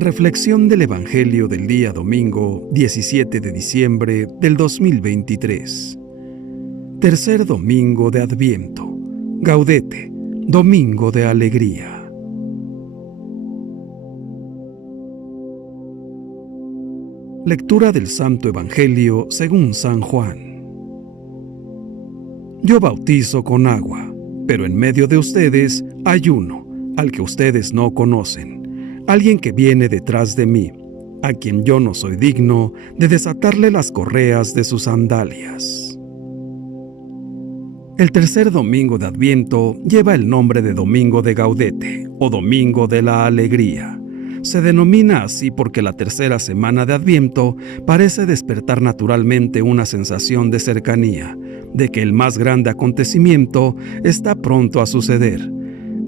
Reflexión del Evangelio del día domingo 17 de diciembre del 2023. Tercer domingo de Adviento. Gaudete, domingo de alegría. Lectura del Santo Evangelio según San Juan. Yo bautizo con agua, pero en medio de ustedes hay uno, al que ustedes no conocen. Alguien que viene detrás de mí, a quien yo no soy digno de desatarle las correas de sus sandalias. El tercer domingo de Adviento lleva el nombre de Domingo de Gaudete, o Domingo de la Alegría. Se denomina así porque la tercera semana de Adviento parece despertar naturalmente una sensación de cercanía, de que el más grande acontecimiento está pronto a suceder.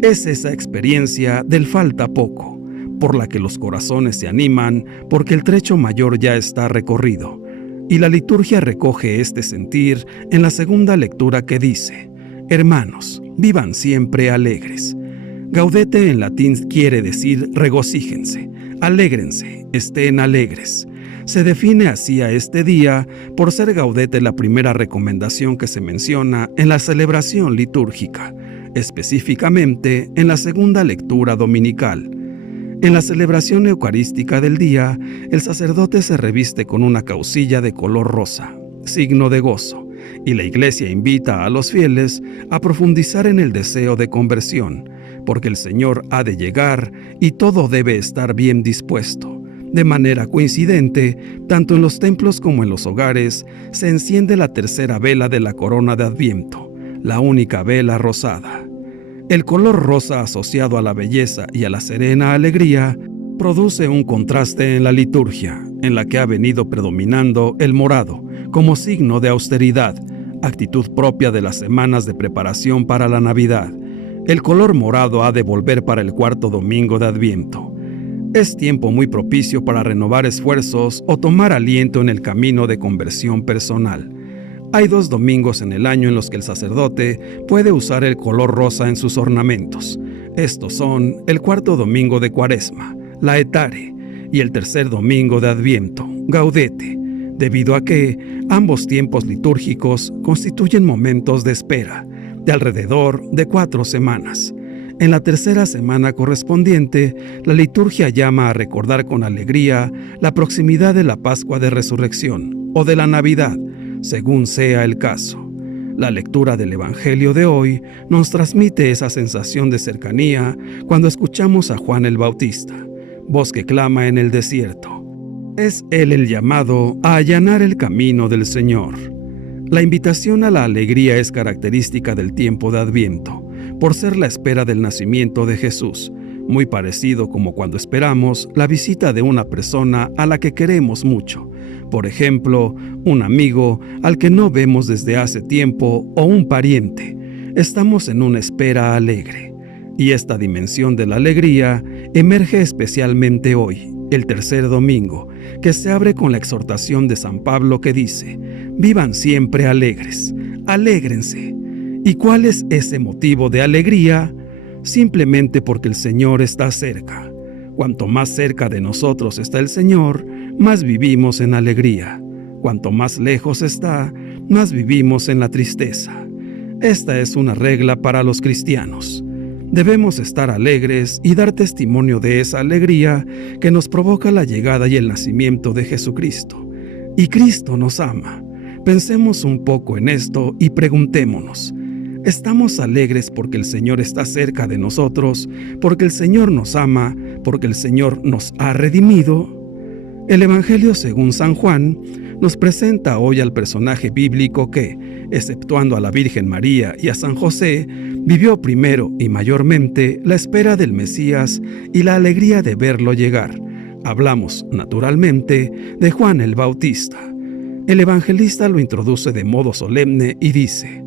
Es esa experiencia del falta poco, por la que los corazones se animan porque el trecho mayor ya está recorrido. Y la liturgia recoge este sentir en la segunda lectura que dice: Hermanos, vivan siempre alegres. Gaudete en latín quiere decir regocíjense, alégrense, estén alegres. Se define así a este día por ser gaudete la primera recomendación que se menciona en la celebración litúrgica, específicamente en la segunda lectura dominical. En la celebración eucarística del día, el sacerdote se reviste con una caucilla de color rosa, signo de gozo, y la Iglesia invita a los fieles a profundizar en el deseo de conversión, porque el Señor ha de llegar y todo debe estar bien dispuesto. De manera coincidente, tanto en los templos como en los hogares, se enciende la tercera vela de la corona de Adviento, la única vela rosada. El color rosa asociado a la belleza y a la serena alegría produce un contraste en la liturgia, en la que ha venido predominando el morado como signo de austeridad, actitud propia de las semanas de preparación para la Navidad. El color morado ha de volver para el cuarto domingo de Adviento. Es tiempo muy propicio para renovar esfuerzos o tomar aliento en el camino de conversión personal. Hay 2 domingos en el año en los que el sacerdote puede usar el color rosa en sus ornamentos. Estos son el cuarto domingo de Cuaresma, la Etare, y el tercer domingo de Adviento, Gaudete, debido a que ambos tiempos litúrgicos constituyen momentos de espera, de alrededor de 4 semanas. En la tercera semana correspondiente, la liturgia llama a recordar con alegría la proximidad de la Pascua de Resurrección o de la Navidad, según sea el caso. La lectura del Evangelio de hoy nos transmite esa sensación de cercanía cuando escuchamos a Juan el Bautista, voz que clama en el desierto. Es él el llamado a allanar el camino del Señor. La invitación a la alegría es característica del tiempo de Adviento, por ser la espera del nacimiento de Jesús, muy parecido como cuando esperamos la visita de una persona a la que queremos mucho. Por ejemplo, un amigo al que no vemos desde hace tiempo o un pariente. Estamos en una espera alegre. Y esta dimensión de la alegría emerge especialmente hoy, el tercer domingo, que se abre con la exhortación de San Pablo que dice: vivan siempre alegres, alégrense. ¿Y cuál es ese motivo de alegría? Simplemente porque el Señor está cerca. Cuanto más cerca de nosotros está el Señor, más vivimos en alegría. Cuanto más lejos está, más vivimos en la tristeza. Esta es una regla para los cristianos. Debemos estar alegres y dar testimonio de esa alegría que nos provoca la llegada y el nacimiento de Jesucristo. Y Cristo nos ama. Pensemos un poco en esto y preguntémonos: ¿estamos alegres porque el Señor está cerca de nosotros, porque el Señor nos ama, porque el Señor nos ha redimido? El Evangelio según San Juan nos presenta hoy al personaje bíblico que, exceptuando a la Virgen María y a San José, vivió primero y mayormente la espera del Mesías y la alegría de verlo llegar. Hablamos, naturalmente, de Juan el Bautista. El evangelista lo introduce de modo solemne y dice: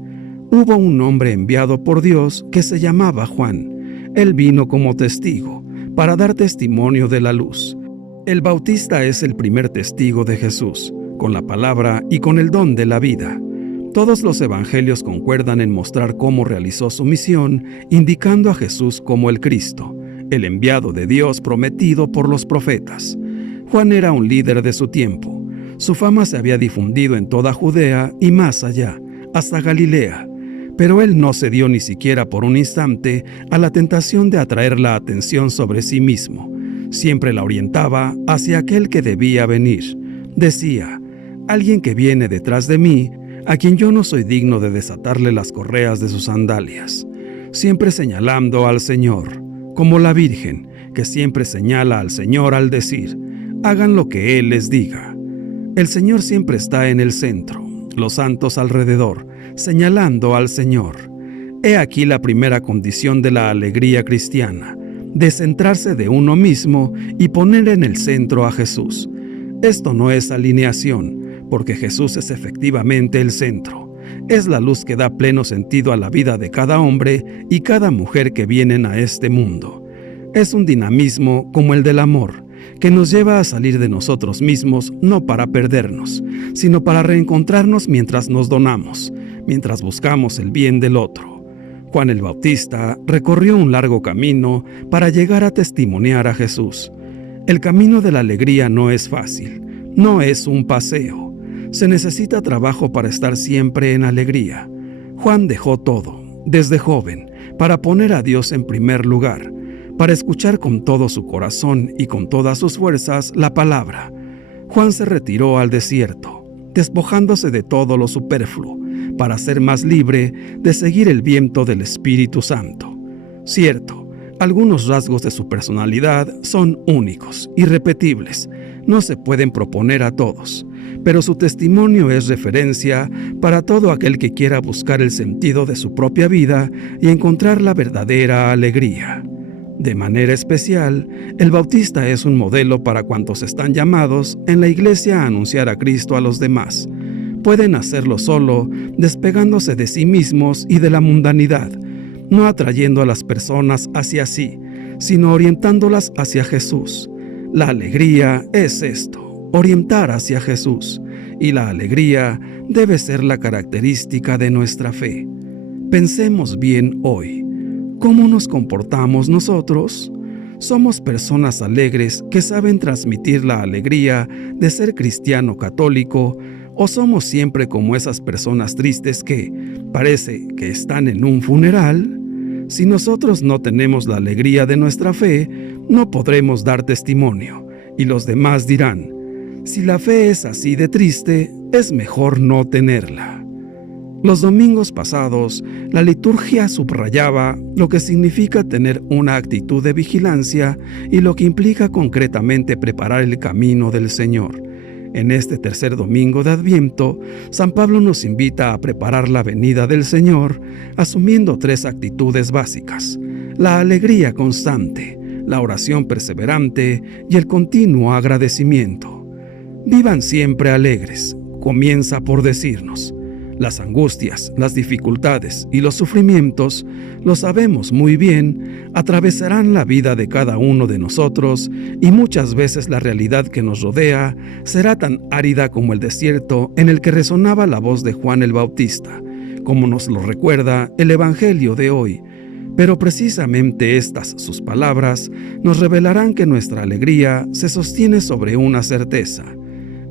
hubo un hombre enviado por Dios que se llamaba Juan. Él vino como testigo, para dar testimonio de la luz. El Bautista es el primer testigo de Jesús, con la palabra y con el don de la vida. Todos los evangelios concuerdan en mostrar cómo realizó su misión, indicando a Jesús como el Cristo, el enviado de Dios prometido por los profetas. Juan era un líder de su tiempo. Su fama se había difundido en toda Judea y más allá, hasta Galilea, pero él no cedió ni siquiera por un instante a la tentación de atraer la atención sobre sí mismo. Siempre la orientaba hacia aquel que debía venir. Decía: alguien que viene detrás de mí, a quien yo no soy digno de desatarle las correas de sus sandalias. Siempre señalando al Señor, como la Virgen, que siempre señala al Señor al decir: hagan lo que Él les diga. El Señor siempre está en el centro, los santos alrededor, señalando al Señor. He aquí la primera condición de la alegría cristiana: descentrarse de uno mismo y poner en el centro a Jesús. Esto no es alineación, porque Jesús es efectivamente el centro. Es la luz que da pleno sentido a la vida de cada hombre y cada mujer que vienen a este mundo. Es un dinamismo como el del amor, que nos lleva a salir de nosotros mismos no para perdernos, sino para reencontrarnos mientras nos donamos, mientras buscamos el bien del otro. Juan el Bautista recorrió un largo camino para llegar a testimoniar a Jesús. El camino de la alegría no es fácil, no es un paseo. Se necesita trabajo para estar siempre en alegría. Juan dejó todo, desde joven, para poner a Dios en primer lugar, para escuchar con todo su corazón y con todas sus fuerzas la palabra. Juan se retiró al desierto, despojándose de todo lo superfluo, para ser más libre de seguir el viento del Espíritu Santo. Cierto, algunos rasgos de su personalidad son únicos, irrepetibles, no se pueden proponer a todos, pero su testimonio es referencia para todo aquel que quiera buscar el sentido de su propia vida y encontrar la verdadera alegría. De manera especial, el Bautista es un modelo para cuantos están llamados en la iglesia a anunciar a Cristo a los demás. Pueden hacerlo solo, despegándose de sí mismos y de la mundanidad, no atrayendo a las personas hacia sí, sino orientándolas hacia Jesús. La alegría es esto, orientar hacia Jesús, y la alegría debe ser la característica de nuestra fe. Pensemos bien hoy. ¿Cómo nos comportamos nosotros? ¿Somos personas alegres que saben transmitir la alegría de ser cristiano católico, o somos siempre como esas personas tristes que parece que están en un funeral? Si nosotros no tenemos la alegría de nuestra fe, no podremos dar testimonio, y los demás dirán: si la fe es así de triste, es mejor no tenerla. Los domingos pasados, la liturgia subrayaba lo que significa tener una actitud de vigilancia y lo que implica concretamente preparar el camino del Señor. En este tercer domingo de Adviento, San Pablo nos invita a preparar la venida del Señor, asumiendo 3 actitudes básicas: la alegría constante, la oración perseverante y el continuo agradecimiento. Vivan siempre alegres, comienza por decirnos. Las angustias, las dificultades y los sufrimientos, lo sabemos muy bien, atravesarán la vida de cada uno de nosotros, y muchas veces la realidad que nos rodea será tan árida como el desierto en el que resonaba la voz de Juan el Bautista, como nos lo recuerda el Evangelio de hoy. Pero precisamente estas sus palabras nos revelarán que nuestra alegría se sostiene sobre una certeza.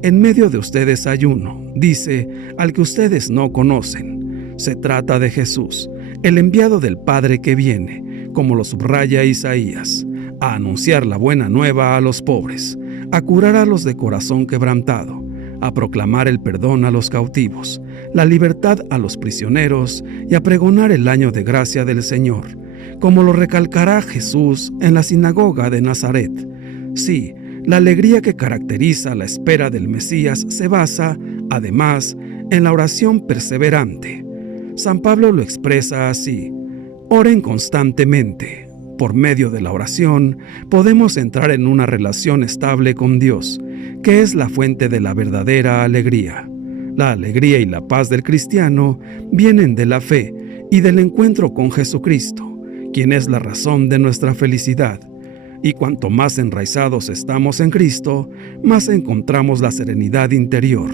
En medio de ustedes hay uno, dice, al que ustedes no conocen. Se trata de Jesús, el enviado del Padre que viene, como lo subraya Isaías, a anunciar la buena nueva a los pobres, a curar a los de corazón quebrantado, a proclamar el perdón a los cautivos, la libertad a los prisioneros y a pregonar el año de gracia del Señor, como lo recalcará Jesús en la sinagoga de Nazaret. Sí, la alegría que caracteriza la espera del Mesías se basa, además, en la oración perseverante. San Pablo lo expresa así: oren constantemente. Por medio de la oración podemos entrar en una relación estable con Dios, que es la fuente de la verdadera alegría. La alegría y la paz del cristiano vienen de la fe y del encuentro con Jesucristo, quien es la razón de nuestra felicidad. Y cuanto más enraizados estamos en Cristo, más encontramos la serenidad interior,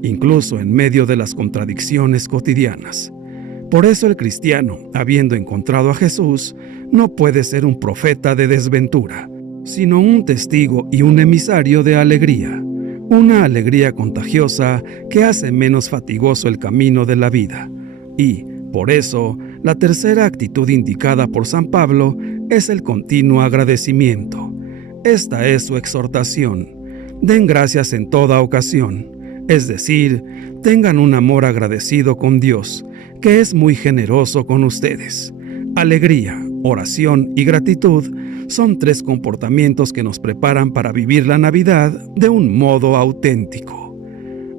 incluso en medio de las contradicciones cotidianas. Por eso el cristiano, habiendo encontrado a Jesús, no puede ser un profeta de desventura, sino un testigo y un emisario de alegría, una alegría contagiosa que hace menos fatigoso el camino de la vida. Y, por eso, la tercera actitud indicada por San Pablo es el continuo agradecimiento. Esta es su exhortación: den gracias en toda ocasión, es decir, tengan un amor agradecido con Dios, que es muy generoso con ustedes. Alegría, oración y gratitud son tres comportamientos que nos preparan para vivir la Navidad de un modo auténtico.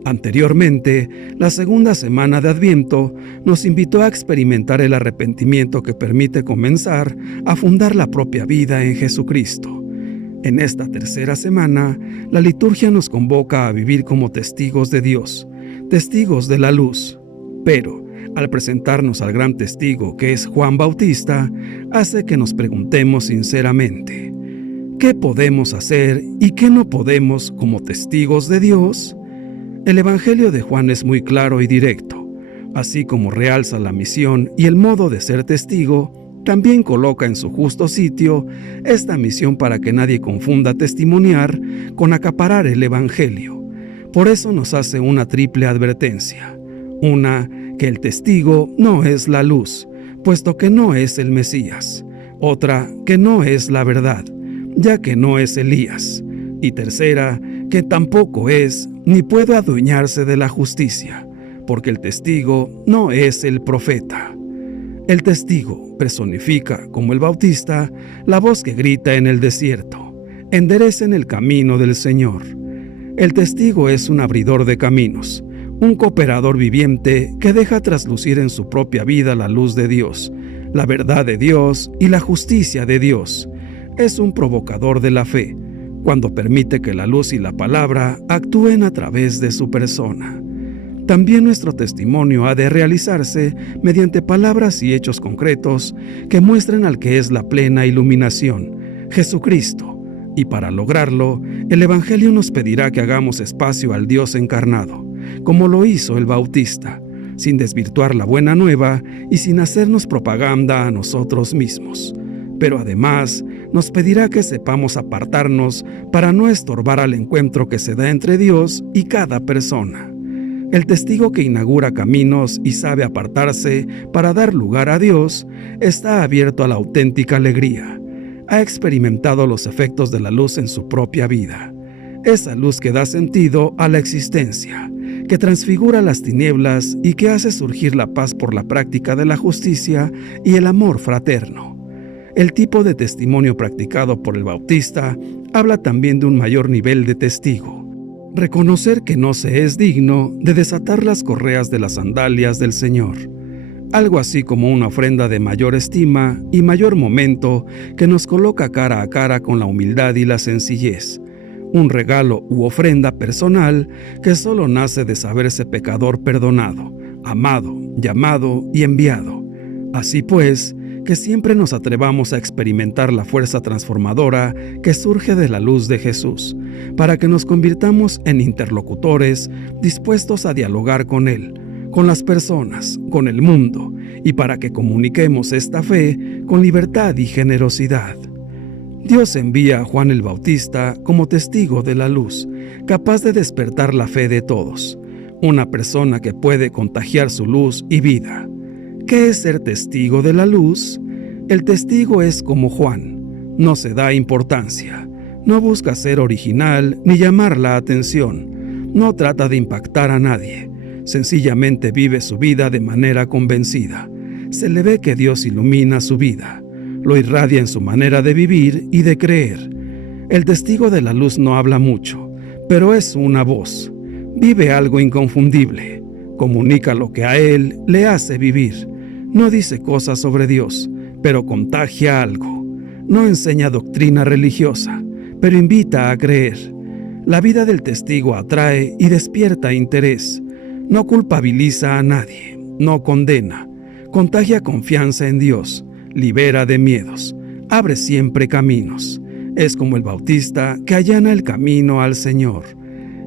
Anteriormente, la segunda semana de Adviento nos invitó a experimentar el arrepentimiento que permite comenzar a fundar la propia vida en Jesucristo. En esta tercera semana, la liturgia nos convoca a vivir como testigos de Dios, testigos de la luz. Pero, al presentarnos al gran testigo que es Juan Bautista, hace que nos preguntemos sinceramente: ¿qué podemos hacer y qué no podemos como testigos de Dios? El Evangelio de Juan es muy claro y directo. Así como realza la misión y el modo de ser testigo, también coloca en su justo sitio esta misión para que nadie confunda testimoniar con acaparar el Evangelio. Por eso nos hace una triple advertencia. Una, que el testigo no es la luz, puesto que no es el Mesías. Otra, que no es la verdad, ya que no es Elías. Y tercera, que tampoco es ni puede adueñarse de la justicia, porque el testigo no es el profeta. El testigo personifica, como el Bautista, la voz que grita en el desierto: enderecen el camino del Señor. El testigo es un abridor de caminos, un cooperador viviente que deja traslucir en su propia vida la luz de Dios, la verdad de Dios y la justicia de Dios. Es un provocador de la fe, cuando permite que la luz y la palabra actúen a través de su persona. También nuestro testimonio ha de realizarse mediante palabras y hechos concretos que muestren al que es la plena iluminación, Jesucristo. Y para lograrlo, el Evangelio nos pedirá que hagamos espacio al Dios encarnado, como lo hizo el Bautista, sin desvirtuar la buena nueva y sin hacernos propaganda a nosotros mismos. Pero además, nos pedirá que sepamos apartarnos para no estorbar al encuentro que se da entre Dios y cada persona. El testigo que inaugura caminos y sabe apartarse para dar lugar a Dios está abierto a la auténtica alegría. Ha experimentado los efectos de la luz en su propia vida. Esa luz que da sentido a la existencia, que transfigura las tinieblas y que hace surgir la paz por la práctica de la justicia y el amor fraterno. El tipo de testimonio practicado por el Bautista habla también de un mayor nivel de testigo. Reconocer que no se es digno de desatar las correas de las sandalias del Señor. Algo así como una ofrenda de mayor estima y mayor momento que nos coloca cara a cara con la humildad y la sencillez. Un regalo u ofrenda personal que solo nace de saberse pecador perdonado, amado, llamado y enviado. Así pues, que siempre nos atrevamos a experimentar la fuerza transformadora que surge de la luz de Jesús, para que nos convirtamos en interlocutores dispuestos a dialogar con Él, con las personas, con el mundo, y para que comuniquemos esta fe con libertad y generosidad. Dios envía a Juan el Bautista como testigo de la luz, capaz de despertar la fe de todos, una persona que puede contagiar su luz y vida. ¿Qué es ser testigo de la luz? El testigo es como Juan, no se da importancia, no busca ser original ni llamar la atención, no trata de impactar a nadie, sencillamente vive su vida de manera convencida. Se le ve que Dios ilumina su vida, lo irradia en su manera de vivir y de creer. El testigo de la luz no habla mucho, pero es una voz, vive algo inconfundible, comunica lo que a él le hace vivir. No dice cosas sobre Dios, pero contagia algo. No enseña doctrina religiosa, pero invita a creer. La vida del testigo atrae y despierta interés. No culpabiliza a nadie, no condena. Contagia confianza en Dios, libera de miedos, abre siempre caminos. Es como el Bautista que allana el camino al Señor.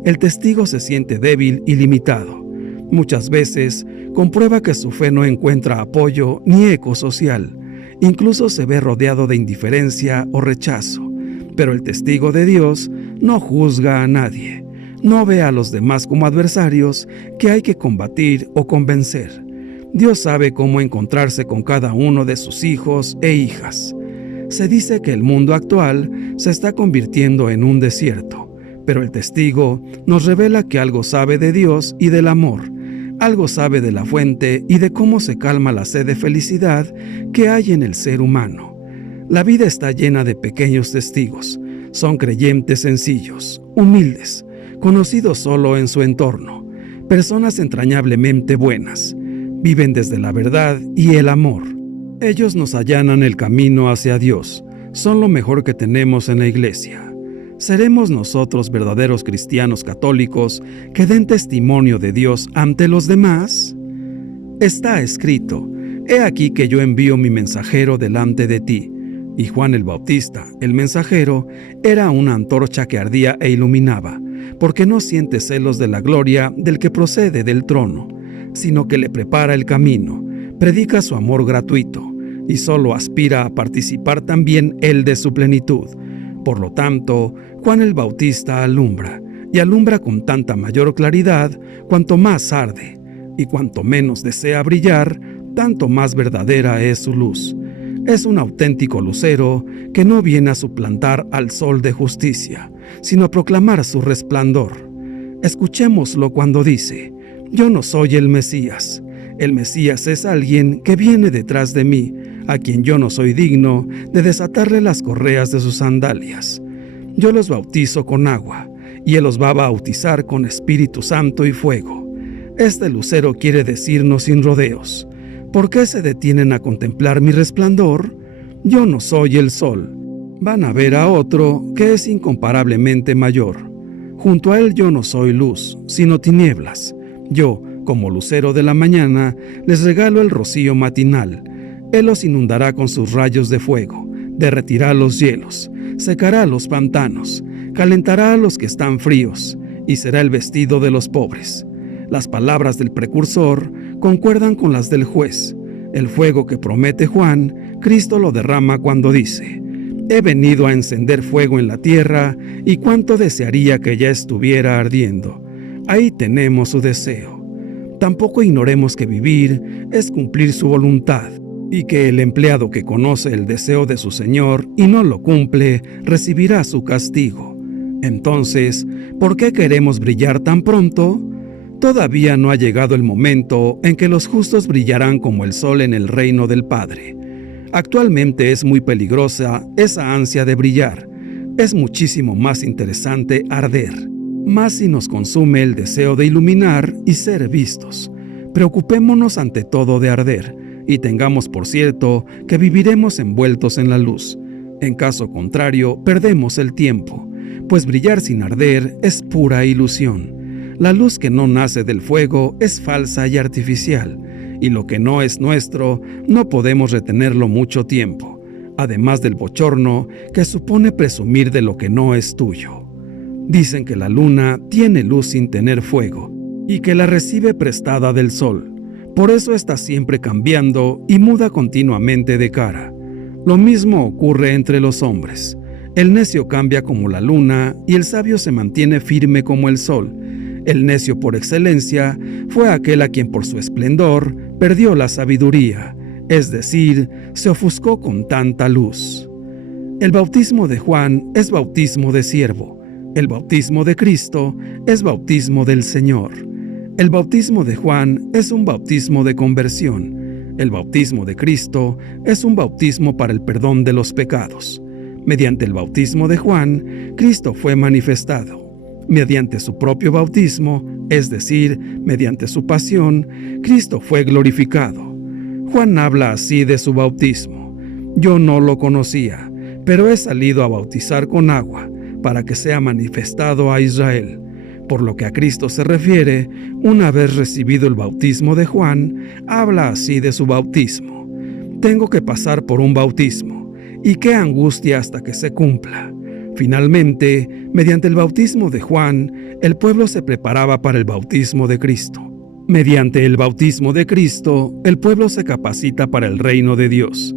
El testigo se siente débil y limitado. Muchas veces comprueba que su fe no encuentra apoyo ni eco social, incluso se ve rodeado de indiferencia o rechazo. Pero el testigo de Dios no juzga a nadie, no ve a los demás como adversarios que hay que combatir o convencer. Dios sabe cómo encontrarse con cada uno de sus hijos e hijas. Se dice que el mundo actual se está convirtiendo en un desierto, pero el testigo nos revela que algo sabe de Dios y del amor, algo sabe de la fuente y de cómo se calma la sed de felicidad que hay en el ser humano. La vida está llena de pequeños testigos. Son creyentes sencillos, humildes, conocidos solo en su entorno, personas entrañablemente buenas. Viven desde la verdad y el amor. Ellos nos allanan el camino hacia Dios. Son lo mejor que tenemos en la iglesia. ¿Seremos nosotros verdaderos cristianos católicos que den testimonio de Dios ante los demás? Está escrito: He aquí que yo envío mi mensajero delante de ti. Y Juan el Bautista, el mensajero, era una antorcha que ardía e iluminaba, porque no siente celos de la gloria del que procede del trono, sino que le prepara el camino, predica su amor gratuito, y solo aspira a participar también él de su plenitud. Por lo tanto, Juan el Bautista alumbra, y alumbra con tanta mayor claridad cuanto más arde, y cuanto menos desea brillar, tanto más verdadera es su luz. Es un auténtico lucero que no viene a suplantar al sol de justicia, sino a proclamar su resplandor. Escuchémoslo cuando dice: Yo no soy el Mesías. El Mesías es alguien que viene detrás de mí, a quien yo no soy digno de desatarle las correas de sus sandalias. Yo los bautizo con agua, y Él los va a bautizar con Espíritu Santo y fuego. Este lucero quiere decirnos sin rodeos: ¿por qué se detienen a contemplar mi resplandor? Yo no soy el sol. Van a ver a otro que es incomparablemente mayor. Junto a él yo no soy luz, sino tinieblas. Yo, como lucero de la mañana, les regalo el rocío matinal. Él los inundará con sus rayos de fuego, derretirá los hielos, secará los pantanos, calentará a los que están fríos, y será el vestido de los pobres. Las palabras del precursor concuerdan con las del juez. El fuego que promete Juan, Cristo lo derrama cuando dice: He venido a encender fuego en la tierra, y cuánto desearía que ya estuviera ardiendo. Ahí tenemos su deseo. Tampoco ignoremos que vivir es cumplir su voluntad, y que el empleado que conoce el deseo de su señor y no lo cumple, recibirá su castigo. Entonces, ¿por qué queremos brillar tan pronto? Todavía no ha llegado el momento en que los justos brillarán como el sol en el reino del Padre. Actualmente es muy peligrosa esa ansia de brillar. Es muchísimo más interesante arder, más si nos consume el deseo de iluminar y ser vistos. Preocupémonos ante todo de arder, y tengamos por cierto que viviremos envueltos en la luz. En caso contrario, perdemos el tiempo, pues brillar sin arder es pura ilusión. La luz que no nace del fuego es falsa y artificial, y lo que no es nuestro no podemos retenerlo mucho tiempo, además del bochorno que supone presumir de lo que no es tuyo. Dicen que la luna tiene luz sin tener fuego, y que la recibe prestada del sol. Por eso está siempre cambiando y muda continuamente de cara. Lo mismo ocurre entre los hombres. El necio cambia como la luna, y el sabio se mantiene firme como el sol. El necio por excelencia fue aquel a quien por su esplendor perdió la sabiduría, es decir, se ofuscó con tanta luz. El bautismo de Juan es bautismo de siervo. El bautismo de Cristo es bautismo del Señor. El bautismo de Juan es un bautismo de conversión. El bautismo de Cristo es un bautismo para el perdón de los pecados. Mediante el bautismo de Juan, Cristo fue manifestado. Mediante su propio bautismo, es decir, mediante su pasión, Cristo fue glorificado. Juan habla así de su bautismo: Yo no lo conocía, pero he salido a bautizar con agua, para que sea manifestado a Israel. Por lo que a Cristo se refiere, una vez recibido el bautismo de Juan, habla así de su bautismo: Tengo que pasar por un bautismo, y qué angustia hasta que se cumpla. Finalmente, mediante el bautismo de Juan, el pueblo se preparaba para el bautismo de Cristo. Mediante el bautismo de Cristo, el pueblo se capacita para el reino de Dios.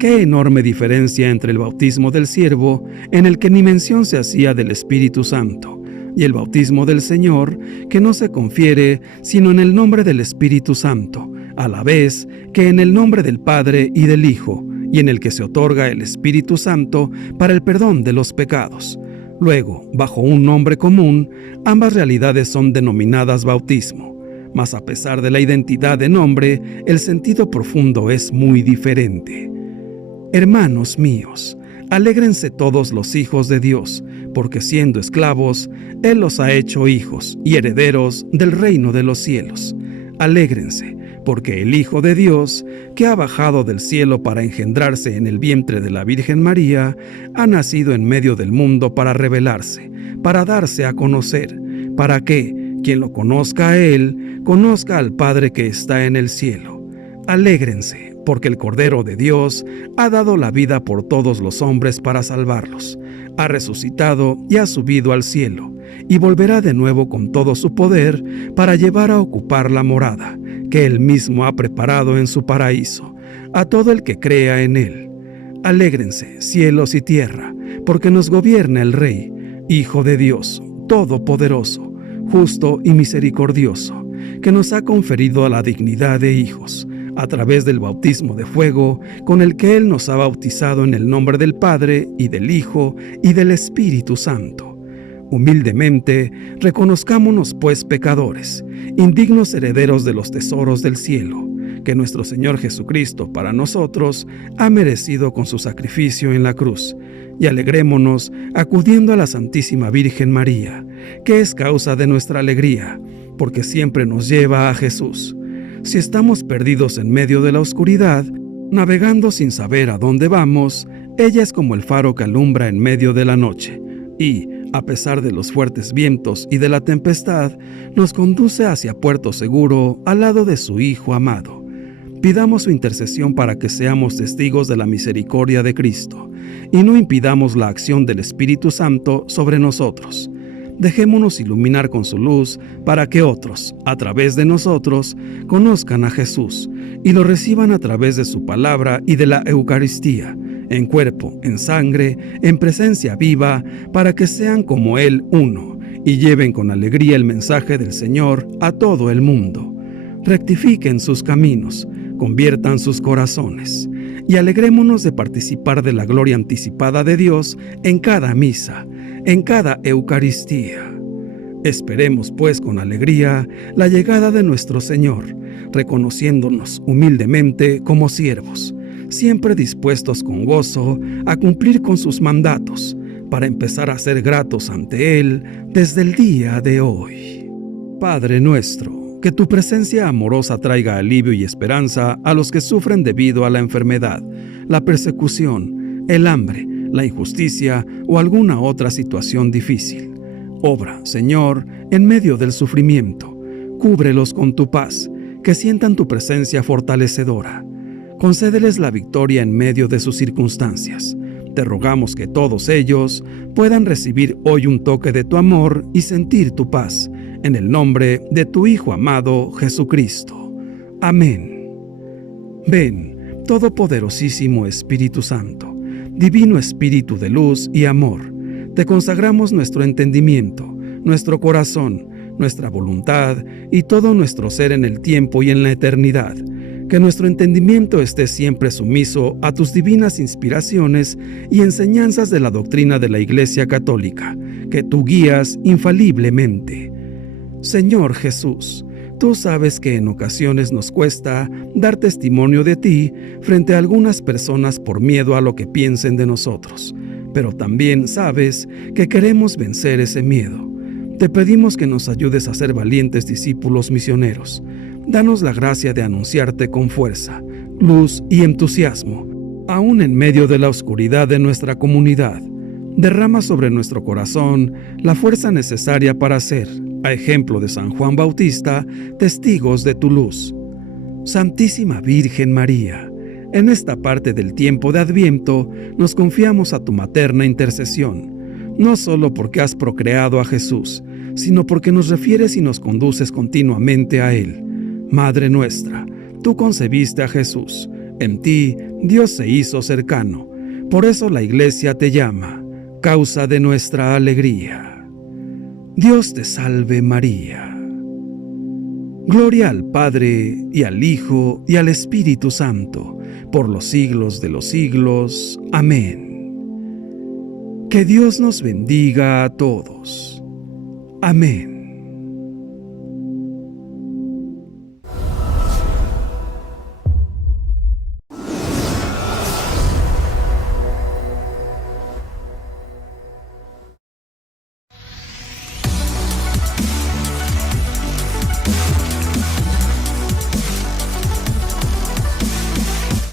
Qué enorme diferencia entre el bautismo del siervo, en el que ni mención se hacía del Espíritu Santo, y el bautismo del Señor, que no se confiere sino en el nombre del Espíritu Santo, a la vez que en el nombre del Padre y del Hijo, y en el que se otorga el Espíritu Santo para el perdón de los pecados. Luego, bajo un nombre común, ambas realidades son denominadas bautismo. Mas a pesar de la identidad de nombre, el sentido profundo es muy diferente. Hermanos míos, alégrense todos los hijos de Dios, porque siendo esclavos, Él los ha hecho hijos y herederos del reino de los cielos. Alégrense, porque el Hijo de Dios, que ha bajado del cielo para engendrarse en el vientre de la Virgen María, ha nacido en medio del mundo para revelarse, para darse a conocer, para que, quien lo conozca a Él, conozca al Padre que está en el cielo. Alégrense, porque el Cordero de Dios ha dado la vida por todos los hombres para salvarlos. Ha resucitado y ha subido al cielo, y volverá de nuevo con todo su poder para llevar a ocupar la morada que Él mismo ha preparado en su paraíso, a todo el que crea en Él. Alégrense, cielos y tierra, porque nos gobierna el Rey, Hijo de Dios, Todopoderoso, justo y misericordioso, que nos ha conferido la dignidad de hijos, a través del bautismo de fuego, con el que Él nos ha bautizado en el nombre del Padre, y del Hijo, y del Espíritu Santo. Humildemente, reconozcámonos pues pecadores, indignos herederos de los tesoros del cielo, que nuestro Señor Jesucristo para nosotros ha merecido con su sacrificio en la cruz, y alegrémonos acudiendo a la Santísima Virgen María, que es causa de nuestra alegría, porque siempre nos lleva a Jesús. Si estamos perdidos en medio de la oscuridad, navegando sin saber a dónde vamos, ella es como el faro que alumbra en medio de la noche, y, a pesar de los fuertes vientos y de la tempestad, nos conduce hacia puerto seguro al lado de su Hijo amado. Pidamos su intercesión para que seamos testigos de la misericordia de Cristo, y no impidamos la acción del Espíritu Santo sobre nosotros. Dejémonos iluminar con su luz para que otros, a través de nosotros, conozcan a Jesús y lo reciban a través de su palabra y de la Eucaristía, en cuerpo, en sangre, en presencia viva, para que sean como Él uno y lleven con alegría el mensaje del Señor a todo el mundo. Rectifiquen sus caminos, conviertan sus corazones y alegrémonos de participar de la gloria anticipada de Dios en cada misa, en cada Eucaristía. Esperemos pues con alegría la llegada de nuestro Señor, reconociéndonos humildemente como siervos, siempre dispuestos con gozo a cumplir con sus mandatos, para empezar a ser gratos ante Él desde el día de hoy. Padre nuestro, que tu presencia amorosa traiga alivio y esperanza a los que sufren debido a la enfermedad, la persecución, el hambre, la injusticia o alguna otra situación difícil. Obra, Señor, en medio del sufrimiento. Cúbrelos con tu paz, que sientan tu presencia fortalecedora. Concédeles la victoria en medio de sus circunstancias. Te rogamos que todos ellos puedan recibir hoy un toque de tu amor y sentir tu paz, en el nombre de tu Hijo amado, Jesucristo. Amén. Ven, Todopoderosísimo Espíritu Santo, Divino Espíritu de luz y amor, te consagramos nuestro entendimiento, nuestro corazón, nuestra voluntad y todo nuestro ser en el tiempo y en la eternidad. Que nuestro entendimiento esté siempre sumiso a tus divinas inspiraciones y enseñanzas de la doctrina de la Iglesia Católica, que tú guías infaliblemente. Señor Jesús, tú sabes que en ocasiones nos cuesta dar testimonio de ti frente a algunas personas por miedo a lo que piensen de nosotros, pero también sabes que queremos vencer ese miedo. Te pedimos que nos ayudes a ser valientes discípulos misioneros. Danos la gracia de anunciarte con fuerza, luz y entusiasmo, aún en medio de la oscuridad de nuestra comunidad. Derrama sobre nuestro corazón la fuerza necesaria para ser, a ejemplo de San Juan Bautista, testigos de tu luz. Santísima Virgen María, en esta parte del tiempo de Adviento nos confiamos a tu materna intercesión, no solo porque has procreado a Jesús, sino porque nos refieres y nos conduces continuamente a Él. Madre nuestra, tú concebiste a Jesús. En ti, Dios se hizo cercano. Por eso la Iglesia te llama, causa de nuestra alegría. Dios te salve María. Gloria al Padre, y al Hijo, y al Espíritu Santo, por los siglos de los siglos. Amén. Que Dios nos bendiga a todos. Amén.